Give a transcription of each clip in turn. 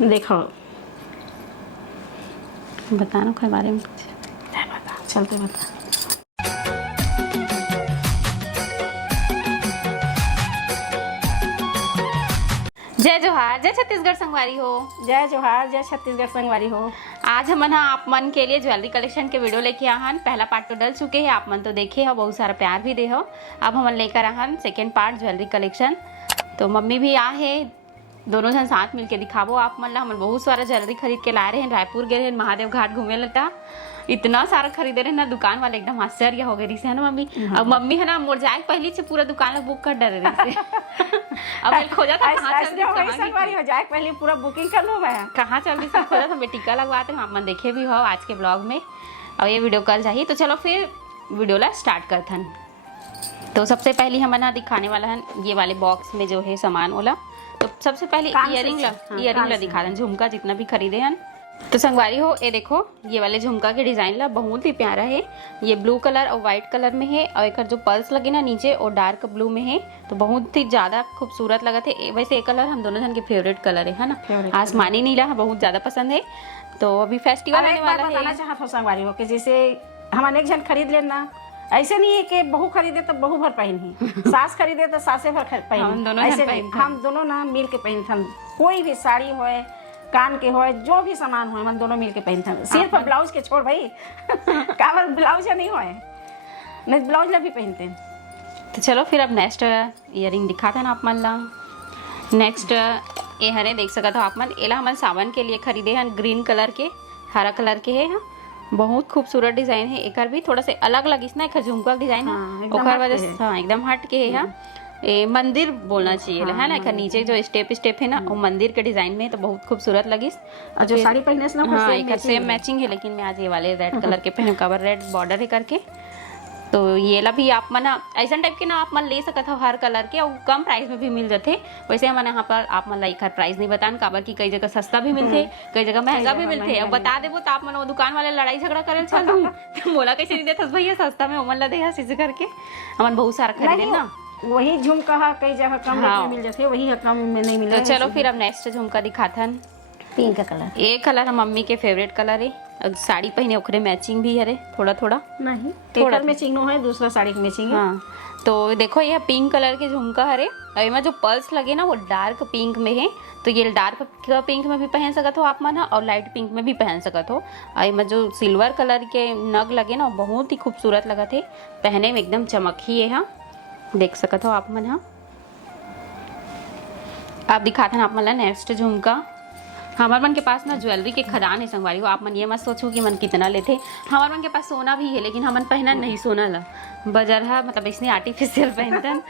देखो बताना के बारे में कुछ। बता, चलते बता। जय जोहार, जय छत्तीसगढ़ संगवारी हो। जय जोहार, जय छत्तीसगढ़ संगवारी हो। आज हमन आप मन के लिए ज्वेलरी कलेक्शन के वीडियो लेके आहन। पहला पार्ट तो डल चुके हैं, आप मन तो देखे हो, बहुत सारा प्यार भी दे हो। अब हमन लेकर आहन सेकेंड पार्ट ज्वेलरी कलेक्शन। तो मम्मी भी आ है, दोनों जन साथ मिलके दिखाबो आप मन ला। हमन बहुत सारा ज्वेलरी खरीद के लाए रहे, रायपुर गए रहे, महादेव घाट घूमे लेता, इतना सारा खरीदे रहे ना, दुकान वाले एकदम आश्चर्य हो गए रही है ना मम्मी। अब मम्मी है ना मोर जाए पहले से पूरा दुकान ला बुक कर डर रही से। अब मैं खोजा था कहाँ चल रही हो जाए पहले पूरा बुकिंग कर लो। मैं कहाँ चल रही से खोजा था, मैं टीका लगवाते हैं, आप मन देखे भी हो आज के ब्लॉग में। और ये वीडियो कल जाइए, तो चलो फिर वीडियो ला स्टार्ट करते हैं। तो सबसे पहले हम ना दिखाने वाला है ये वाले बॉक्स में जो है सामान वाला। तो सबसे पहले इयरिंग ला दिखा दें, झुमका जितना भी खरीदे हैं। तो संगवारी हो, ये देखो ये वाले झुमका के डिजाइन ला बहुत ही प्यारा है। ये ब्लू कलर और व्हाइट कलर में है, और एक जो पर्ल्स लगे ना नीचे और डार्क ब्लू में है, तो बहुत ही ज्यादा खूबसूरत लगा थे। वैसे ये कलर हम दोनों जन के फेवरेट कलर है ना, आसमानी नीला बहुत ज्यादा पसंद है। तो अभी फेस्टिवल आने वाला है। बताना चाहत हो संगवारी हो कि जैसे हम अनेक जन खरीद लेना, ऐसे नहीं है कि बहू खरीदे तो बहू भर पहनी, सास खरीदे तो सासे भर पहनी, ऐसे नहीं, हम दोनों ना मिल के पहनथन। कोई भी साड़ी होए, कान के होए, जो भी सामान होए, हम दोनों मिल के पहनथन। सिर्फ ब्लाउज के छोड़ भाई, कावल ब्लाउज नहीं होए, नहीं ब्लाउज ला भी पहनते हैं। तो चलो फिर अब नेक्स्ट इयरिंग दिखाते ना आप मन ला। नेक्स्ट ये हरे देख सकते हो आप मन, एला हमन सावन के लिए खरीदे हैं, ग्रीन कलर के, हरा कलर के है। बहुत खूबसूरत डिजाइन है, एक भी थोड़ा से अलग लगिस ना, एक झुमका डिजाइन है, ओकर वजह से हाँ एकदम हट के है। ये मंदिर बोलना चाहिए है ना, एक नीचे जो स्टेप है ना, वो मंदिर के डिजाइन में, तो बहुत खूबसूरत लगिस। और जो साड़ी पहने से ना, हाँ एक सेम मैचिंग है, लेकिन मैं आज ये वाले रेड कलर के पहनू, कवर रेड बॉर्डर है करके। तो ये ला भी आप मन ऐसा टाइप के ना आप मन ले सकते हो, हर कलर के, और कम प्राइस में भी मिल जाते। वैसे हम यहाँ पर आप मन ला एक प्राइस नहीं बतान, काबर की कई जगह सस्ता भी मिलते, कई जगह महंगा भी मिलते। अब बता देबो तो आप मन वो दुकान वाले लड़ाई झगड़ा करे चल दूं, मोला कैसे नहीं देते भैया सस्ता में, ओमन ला दे सीधे करके। हमन बहुत सारा खरीदे ना, वही झुमका कई जगह कम रेट में मिल जाते, वही कम में नहीं मिले। तो चलो फिर अब नेक्स्ट झुमका दिखाथन। पिंक का कलर, ये कलर हम मम्मी के फेवरेट कलर है, साड़ी पहने ओकरे मैचिंग भी है थोड़ा थोड़ा, नहीं थोड़ा मैचिंग नो है, दूसरा साड़ी की मैचिंग है। हाँ तो देखो यह पिंक कलर के झुमका हरे, और इसमें जो पर्ल्स लगे ना वो डार्क पिंक में है। तो ये डार्क पिंक में भी पहन सकत हो आप मन, और लाइट पिंक में भी पहन सकत हो। और इसमें जो सिल्वर कलर के नग लगे ना, बहुत ही खूबसूरत लगा थे, पहने में एकदम चमकी है। हाँ देख सकत हो आप मन। हाँ आप दिखाते हैं आप मन नेक्स्ट झुमका। हमारे मन के पास ना ज्वेलरी के खदान है संगवारी हो, आप मन ये मत सोचो कि मन कितना लेते। हमारे मन के पास सोना भी है, लेकिन हमन पहना नहीं सोना ला, बजरहा मतलब इसने आर्टिफिशियल पहनतन।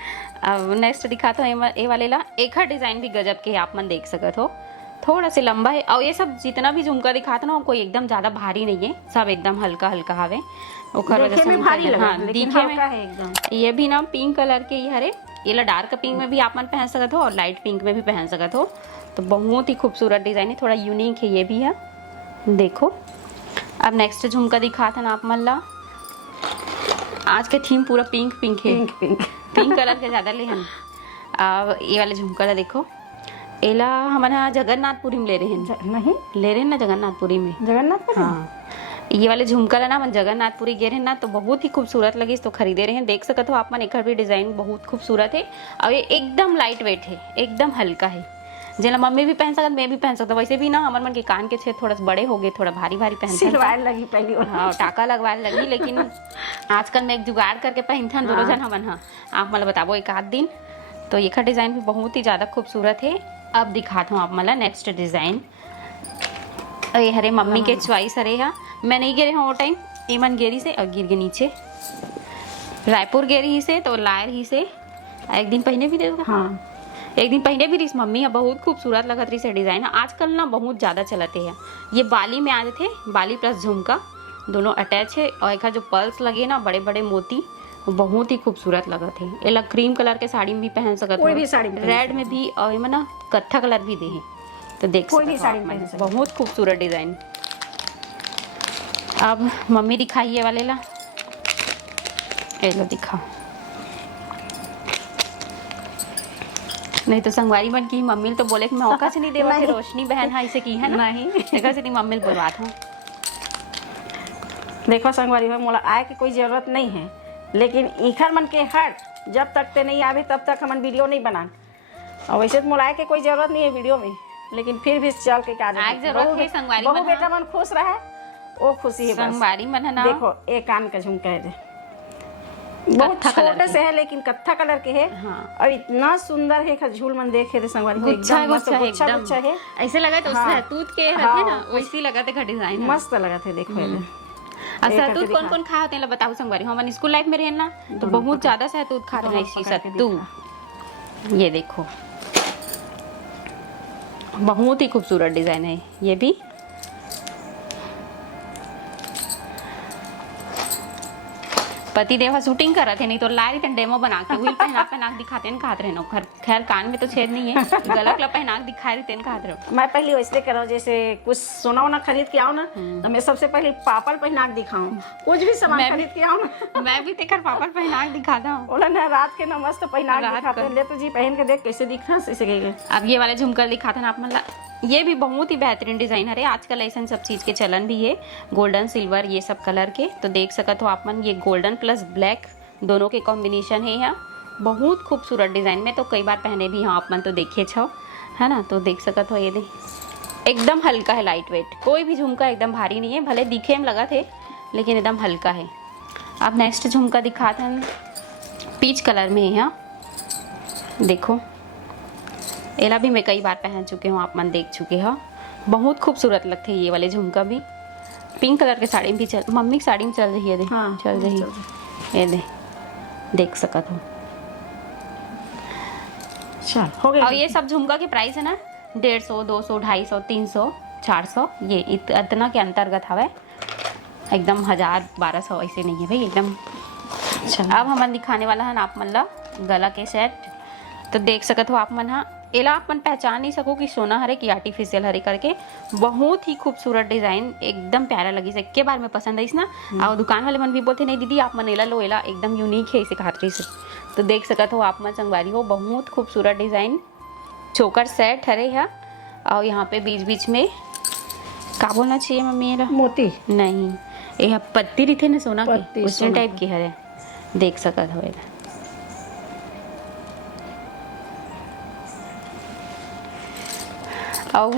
अब नेक्स्ट दिखाता हूँ ये वाले ला, एक डिजाइन भी गजब के है, आप मन देख सकत हो, थोड़ा सा लंबा है। और ये सब जितना भी झुमका दिखाता ना, कोई एकदम ज्यादा भारी नहीं है, सब एकदम हल्का हल्का हवे। दिखे में भारी लगा, हाँ लेकिन दिखे हल्का है एकदम। ये भी ना पिंक कलर के ही हरे, ये ला डार्क पिंक में भी आप मन पहन सकत हो, और लाइट पिंक में भी पहन सकत हो। तो बहुत ही खूबसूरत डिजाइन है, थोड़ा यूनिक है ये भी है, देखो। अब नेक्स्ट झुमका दिखाते ना आप मन ला। आज के थीम पूरा पिंक पिंक है, पिंक कलर के ज्यादा ले हम। अब ये वाले झुमका ला देखो, एला हमारा जगन्नाथपुरी में ले रहे हैं, नहीं ले रहे हैं ना जगन्नाथपुरी में, जगन्नाथपुरी। हाँ ये वाले झुमका ला ना हम जगन्नाथपुरी गए रहे ना, तो बहुत ही खूबसूरत लगी, तो खरीदे रहे हैं। देख सकते हो आप मन, एक भी डिजाइन बहुत खूबसूरत है, और ये एकदम लाइट वेट है, एकदम हल्का है, जेला मम्मी भी पहन सकत, मैं भी पहन सकता। वैसे भी ना हमारे मन के कान के छेद थोड़ा बड़े हो गए, थोड़ा भारी भारी पहन लगी पहली, हाँ टाका लगवाने लगी, लेकिन आजकल मैं एक जुगाड़ करके पहनथन दोनों जन हमन। हाँ आप मतलब बताबो एक आध दिन। तो ये का डिजाइन भी बहुत ही ज्यादा खूबसूरत है। अब दिखाता हूँ आप मला नेक्स्ट डिजाइन। ये हरे मम्मी के चॉइस हरे है, मैं नहीं गिरे हूँ वो टाइम, ये मन गेरी से और गिर के नीचे, रायपुर गेरी ही से, तो लायर ही से एक दिन पहने भी दे। हाँ एक दिन पहले भी रिस मम्मी है, बहुत खूबसूरत लगत रही से डिजाइन। आजकल ना बहुत ज्यादा चलते हैं, ये बाली में आते थे, बाली प्लस झुमका दोनों अटैच है, और एक जो पर्ल्स लगे ना बड़े बड़े मोती, बहुत ही खूबसूरत लगत है। ये क्रीम कलर के साड़ी में भी पहन सकते हो, रेड में भी, और इसमें ना कत्था कलर भी दे है, तो देख सकते हो बहुत खूबसूरत डिजाइन। अब मम्मी दिखाई ये वाले ला, ये लो दिखाओ, नहीं तो संगवारी बन की मम्मी तो बोले कि मौका से नहीं देवा नहीं। कि रोशनी बहन है इसे की है ना नहीं। देखा से मम्मी बोलवात हूँ। देखो संगवारी भाई मोला आए की कोई जरूरत नहीं है, लेकिन इखर मन के हट जब तक ते नहीं आवे तब तक हमन वीडियो नहीं बना। और वैसे तो मोला आए के कोई जरूरत नहीं है वीडियो में, लेकिन फिर भी चल के काज आए जरूरत है संगवारी बहु मन बेटा मन खुश रहे, वो खुशी है बस। संगवारी मन है ना। देखो एक कान का झुमका है जे, बहुत कत्था कलर छोटे के। से है लेकिन कत्था कलर के है। हाँ। और इतना सुंदर है झूल मन देखे रे संगवारी भाई, गुच्छा एकदम मस्त गुच्छा गुच्छा एकदम गुच्छा है, ऐसे लगा तो हाँ। सहतूत के हाँ, है ना वैसी लगा था डिजाइन मस्त लगा थे। देखो ये और एक सहतूत करके कौन दिखा। कौन खा होते हैं बताओ संगवारी हम स्कूल लाइफ में रहे ना तो दोनों बहुत पकड़- ज्यादा सहतूत खा रहे हैं इसी पकड़ के सत्तू। ये देखो बहुत ही खूबसूरत डिजाइन है ये भी। पति देवा शूटिंग कर रहे थे नहीं तो ला रही थे डेमो बना के व्हील पहना पहना के दिखाते हैं खाते रहे खैर कान में तो छेद नहीं है गला क्लब पहना के दिखा रही थे खाते रहो। मैं पहले वैसे करो, जैसे कुछ सोना वोना खरीद के आओ ना तो मैं सबसे पहले पापड़ पहना के दिखाऊं, कुछ भी सामान मैं भी- खरीद के आओ ना मैं भी तेकर पापड़ पहना के दिखाता हूँ। बोला ना रात के ना मस्त पहना के रात दिखाते को। हैं, ले तो जी पहन के देख कैसे दिख रहा है ऐसे कहेंगे। अब ये वाले झुमकर दिखाते हैं आप मतलब ये भी बहुत ही बेहतरीन डिजाइनर है। आजकल ऐसा सब चीज के चलन भी है, गोल्डन सिल्वर ये सब कलर के। तो देख सकत हो आप मन ये गोल्डन प्लस ब्लैक दोनों के कॉम्बिनेशन है यहाँ, बहुत खूबसूरत डिजाइन में। तो कई बार पहने भी हाँ आप मन तो देखे छो है ना। तो देख सकत हो ये दे एकदम हल्का है, लाइट वेट, कोई भी झुमका एकदम भारी नहीं है, भले दिखे में लगा थे लेकिन एकदम हल्का है। अब नेक्स्ट झुमका दिखाते हैं पीच कलर में है यहाँ, देखो एला भी मैं कई बार पहन चुके हूँ, आप मन देख चुके हो, बहुत खूबसूरत लगते हैं ये वाले झुमका भी। पिंक कलर के साड़ी में भी चल, मम्मी की साड़ी में चल रही है दे, हाँ, चल रही ये दे देख सकत हो। चल हो गया। और ये सब झुमका के प्राइस है ना 150, 200, 250, 300, 400 ये इतना के अंतर्गत हवे, एकदम 1000, 1200 ऐसे नहीं है भाई एकदम। अच्छा अब हमन दिखाने वाला है ना आप मन ला गला के सेट। तो देख सकत हो आप मन हाँ एला आप मन पहचान नहीं सको कि सोना हरे कि आर्टिफिशियल हरे करके, बहुत ही खूबसूरत डिजाइन, एकदम प्यारा लगी से के बार में पसंद आई ना। और दुकान वाले मन भी बोलते नहीं दीदी आप मन एला लो, एला एकदम यूनिक है इसे खातिर से। तो देख सकत हो आप मन संगवारी हो, बहुत खूबसूरत डिजाइन चोकर सेट हरे है। और यहाँ पे बीच बीच में का बोलना चाहिए मम्मी एला मोती नहीं ये पत्ती रही थे ना सोना की पत्ती उसी सोना टाइप की हरे, देख सकत हो एला। और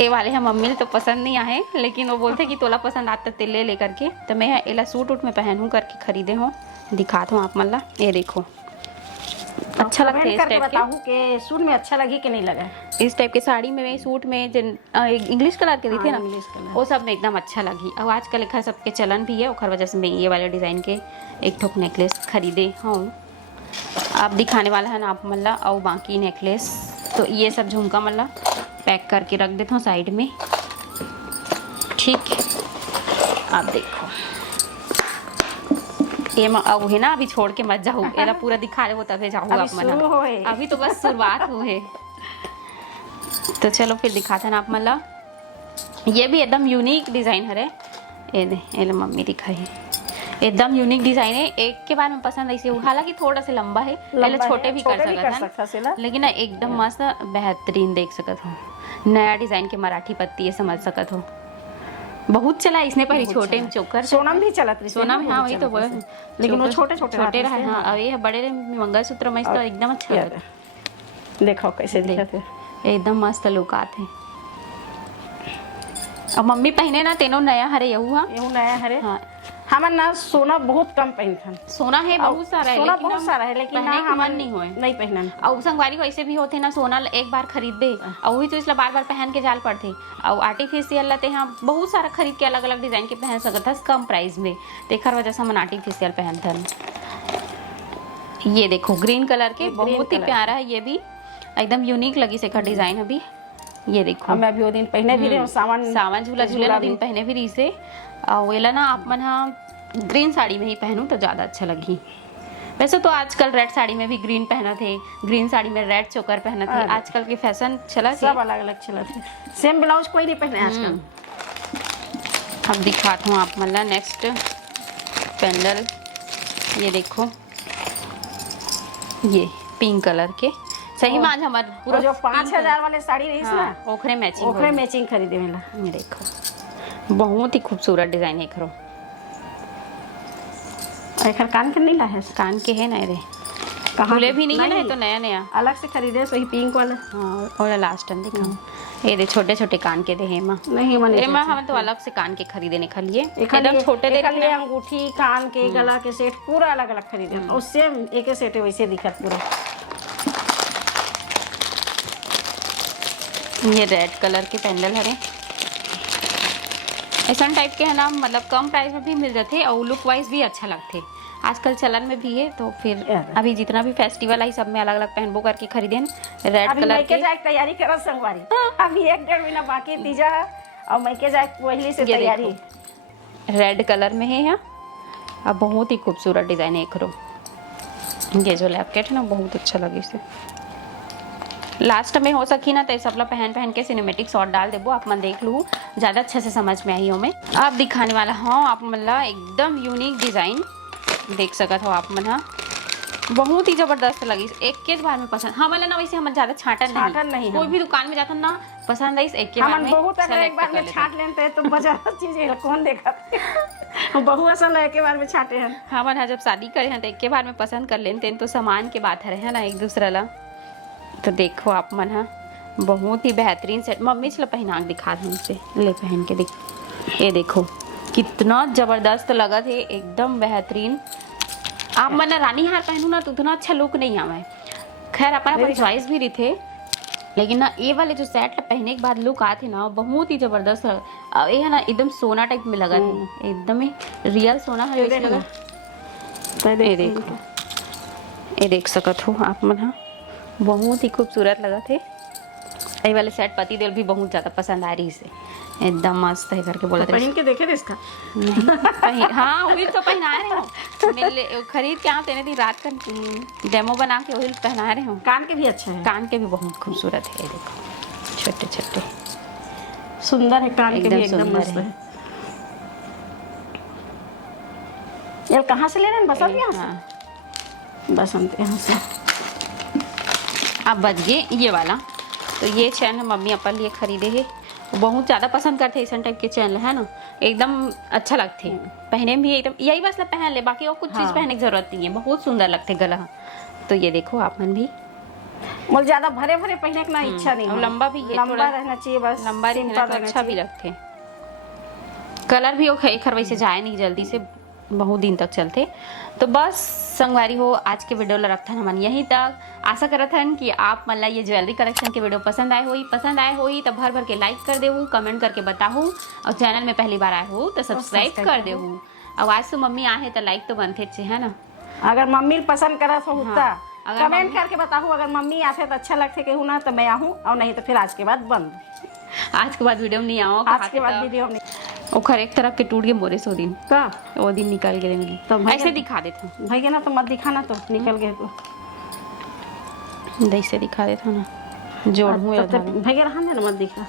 ये वाले हम मम्मी तो पसंद नहीं आए लेकिन वो बोलते कि तोला पसंद आता ते ले करके। तो मैं एला सूट उट में पहनूं करके खरीदे हूँ, दिखाता हूँ आप मल्ला ये देखो अच्छा लगता है इस करके टाइप के। बताऊं कि सूट में अच्छा लगी कि नहीं लगा। इस टाइप के साड़ी में सूट में इंग्लिश कलर के दिखे हाँ, ना इंग्लिश कलर। वो सब में एकदम अच्छा लगी। और आजकल एक सबके चलन भी है ओखर वजह से मैं ये वाले डिज़ाइन के एक ठोक नेकलेस खरीदे हूँ। आप दिखाने वाला है ना आप मल्ला और बाकी नेकलेस। तो ये सब झुमका मल्ला पैक करके रख देता हूँ साइड में, ठीक। आप देखो ये अब है ना अभी छोड़ के मत जाओ, एला पूरा दिखा रहे हो तभी जाओ अभी आप मना, शुरू होए। अभी तो बस शुरुआत हुई है। तो चलो फिर दिखाते हैं आप मल्ला, ये भी एकदम यूनिक डिजाइन है। ये दे ये मम्मी दिखाई, एकदम यूनिक डिजाइन है, एक के बारे में पसंद ऐसे हालांकि थोड़ा सा लंबा है, पहले छोटे भी कर सकता है लेकिन ना एकदम मस्त बेहतरीन देख सकत हो। नया डिजाइन के मराठी पत्ती ये समझ सकत हो, बहुत चला इसने पहले छोटे में चोकर सोनम भी चलत रही, सोना में हाँ वही तो बोले, लेकिन वो छोटे छोटे छोटे रहे हाँ। और ये बड़े मंगलसूत्र मस्त एकदम अच्छा लगता है। देखो कैसे दिखत है, एकदम मस्त लुक आते। और मम्मी पहने ना तेनो नया हरे यहू हाँ ये नया हरे। हाँ हमन ना सोना बहुत कम पहनथन, सोना है बहुत सारा है सोना लेकिन बहुत सारा है लेकिन पहने ना के मन नहीं होए। नहीं पहनन। और संगवारी को ऐसे भी होते ना सोना एक बार खरीद दे और वही तो इसलिए बार बार पहन के जाल पड़ते। और आर्टिफिशियल लाते हैं बहुत सारा खरीद के अलग अलग डिजाइन के पहन सकता कम प्राइस में, तेखर वजह से हम आर्टिफिशियल पहनथन। ये देखो ग्रीन कलर के बहुत ही प्यारा है, ये भी एकदम यूनिक लगी से का डिजाइन अभी। ये देखो मैं अभी वो दिन पहने भी रहे सावन झूला झूला दिन पहने भी रही से। और वेला ना आप मन हाँ ग्रीन साड़ी में ही पहनूं तो ज़्यादा अच्छा लगी। वैसे तो आजकल रेड साड़ी में भी ग्रीन पहना थे, ग्रीन साड़ी में रेड चोकर पहना थे, आजकल के फैशन चला सब अलग अलग चला थे, सेम ब्लाउज कोई नहीं पहने आजकल। अब दिखाता हूँ आप मतलब नेक्स्ट पेंडल, ये देखो ये पिंक कलर के सही में आज हमार पूरा जो 5,000 वाले साड़ी रही ना ओखरे मैचिंग ओखरे मैचिंग खरीदे मिला। देखो बहुत ही खूबसूरत डिजाइन है एकरो। एखर कान के नहीं ला है, कान के है ना रे, कहाँ खुले भी नहीं है ना, तो नया नया अलग से खरीदे सही पिंक वाला। हाँ और लास्ट में दिखा ये दे छोटे छोटे कान के दे हेमा नहीं मने हेमा हम तो अलग से कान के खरीदे निकलिए एकदम छोटे दे निकलिए अंगूठी कान के गला के सेट पूरा अलग अलग खरीदे और सेम एक ही सेट है वैसे दिखत पूरा। ये रेड कलर के पैंडल हरे ऐसा टाइप के है ना, मतलब कम प्राइस में भी मिल जाते और लुक वाइज भी अच्छा लगते। आजकल चलन में भी है तो फिर अभी जितना भी फेस्टिवल आई सब में अलग अलग पहनबो करके खरीदे रेड कलर के। जाए तैयारी करो संगवारी, अभी 1-1.5 महीना बाकी तीजा और मैं के जाए पहले से तैयारी। रेड कलर में है अब बहुत ही खूबसूरत डिजाइन है एकरो। ये जो लैपकेट है ना बहुत अच्छा लगे इसे। लास्ट में हो सकी ना तो सबला पहन के सिनेमेटिक शॉट डाल देबो, आप मन देख लू ज़्यादा अच्छे से समझ में आई हो। मैं अब दिखाने वाला हाँ आप मतलब एकदम यूनिक डिज़ाइन देख सकत हो आप मन। हाँ बहुत ही जबरदस्त लगी, एक के बार में पसंद। हाँ मतलब ना वैसे हम ज़्यादा छाटन नहीं कोई भी दुकान में जाता ना पसंद आई एक के बार में बहुत अगर एक बार में छाट लेते तो बाजार चीज कौन देखा बहु असल एक के बार में छाटे हैं। हाँ मन जब शादी करे हैं तो एक के बार में पसंद कर लेते तो सामान के बात है ना एक दूसरा ला। तो देखो आप मन हाँ बहुत ही बेहतरीन सेट। मम्मी चलो पहना के दिखा दो हमसे, ले पहन के देख। ये देखो कितना जबरदस्त लगा थे, एकदम बेहतरीन। आप मन रानी हार पहनू ना तो उतना अच्छा लुक नहीं आवा है। खैर अपन चॉइस भी रही थे लेकिन ना ये वाले जो सेट पहनने के बाद लुक आते ना बहुत ही जबरदस्त लगा। ये है ना एकदम सोना टाइप में लगा था, एकदम ही रियल सोना है लगा। ये देखो ये देख सकत हो आप मन हाँ बहुत ही खूबसूरत लगा थे। ये वाले सेट पति देव भी बहुत ज़्यादा पसंद आ रही से, एकदम मस्त है करके बोला था। पहन के देखे थे इसका हाँ वही तो पहना रहे हो मैं खरीद के आते ना रात का डेमो बना के वही पहना रहे हो। कान के भी अच्छा है, कान के भी बहुत खूबसूरत है। देखो छोटे छोटे सुंदर है, कान के भी एकदम मस्त है। ये कहाँ से ले रहे हैं? बसंत यहाँ से? बसंत यहाँ से। अब बच गए ये वाला, तो ये चैन मम्मी अपन लिए खरीदे है, बहुत ज़्यादा पसंद करते ऐसा टाइप के चैन है ना, एकदम अच्छा लगते पहने में भी एकदम यही बस पहन ले, बाकी और कुछ चीज़ पहनने की जरूरत नहीं है, बहुत सुंदर लगते गला। तो ये देखो आप मन भी मुझे ज़्यादा भरे भरे पहनने की ना इच्छा नहीं है, लंबा भी है, लंबा रहना चाहिए, बस लंबा रहना तो अच्छा भी लगते। कलर भी खर वैसे जाए नहीं जल्दी से, बहुत दिन तक चलते। तो बस संगवारी हो आज के वीडियो ला रखते हैं हम यहीं तक। आशा करत हन कि आप मन ला ये ज्वेलरी कलेक्शन के वीडियो पसंद आए होई तो भर भर के लाइक कर देहू, कमेंट करके बताहू और चैनल में पहली बार आए हो तो सब्सक्राइब कर देहू। और आज तो मम्मी आए तो लाइक तो बनते है ना, अगर मम्मी पसंद करत हो कमेंट करके बताहू। अगर मम्मी आते तो अच्छा लगते कहूँ ना तो मैं आहूँ, और नहीं तो फिर आज के बाद बंद। आज के बाद वीडियो नहीं आओ, आज के बाद वीडियो नहीं। वो खर एक तरफ के टूट गए मोरे सो दिन का वो दिन निकल गए मिले तो ऐसे दिखा देता हूँ भैया ना, तो मत दिखाना तो निकल गए तो ऐसे दिखा देता ना जोड़ हूँ भैया रहा ना मत दिखा।